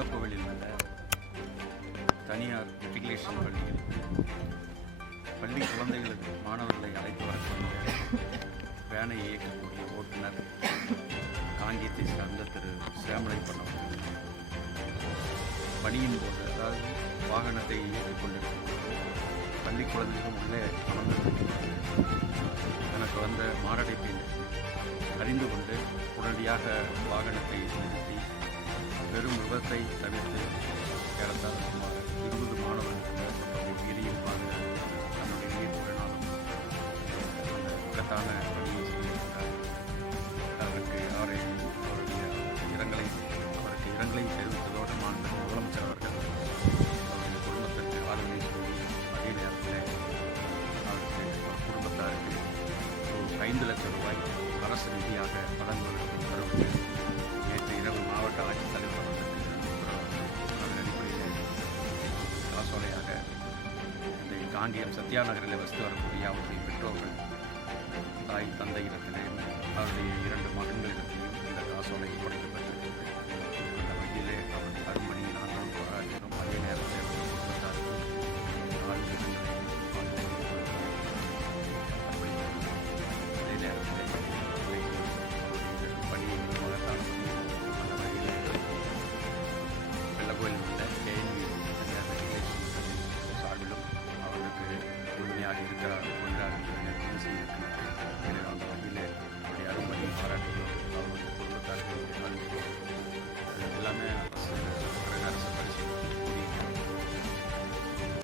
வெள்ளக்கோவிலில் உள்ள தனியார் மெட்ரிகுலேஷன் பள்ளியில் பள்ளி குழந்தைகளுக்கு மாணவர்களை அழைத்து வரக்கூடிய வேனை இயக்கக்கூடிய ஓட்டுநர் காங்கியத்தை சார்ந்த திரு சேமலை பண்ணவர்கள் பணியின் போது அதாவது வாகனத்தை இயக்கிக் கொண்டிருக்கும் பள்ளி குழந்தைகளும் உள்ளே அமர்ந்திருக்கிறார்கள் எனக்கு வந்த மாரடைப்பை அறிந்து கொண்டு உடனடியாக வாகனத்தை நிறுத்தி பெரும் விபத்தை தவிர்த்து ஏறத்தாழ சுமார் இருபது மாணவர்களுக்கு தன்னுடைய உயிரையும் பாதுகாத்து தன்னுடைய உயிர்ப்புடனாலும் அந்த விபத்தான பணியை செய்திருக்கிறார் அவருக்கு அவரை அவருடைய இரங்கலை அவருக்கு இரங்கலை காங்கேயம் சத்யா நகரில் வசித்து வரக்கூடிய அவருடைய பெற்றோர்கள் தாய் தந்தையிடத்திலேயும் அவருடைய இரண்டு மகன் இருக்கிறார் கொண்டார் என்று செய்திருக்கிறார்கள்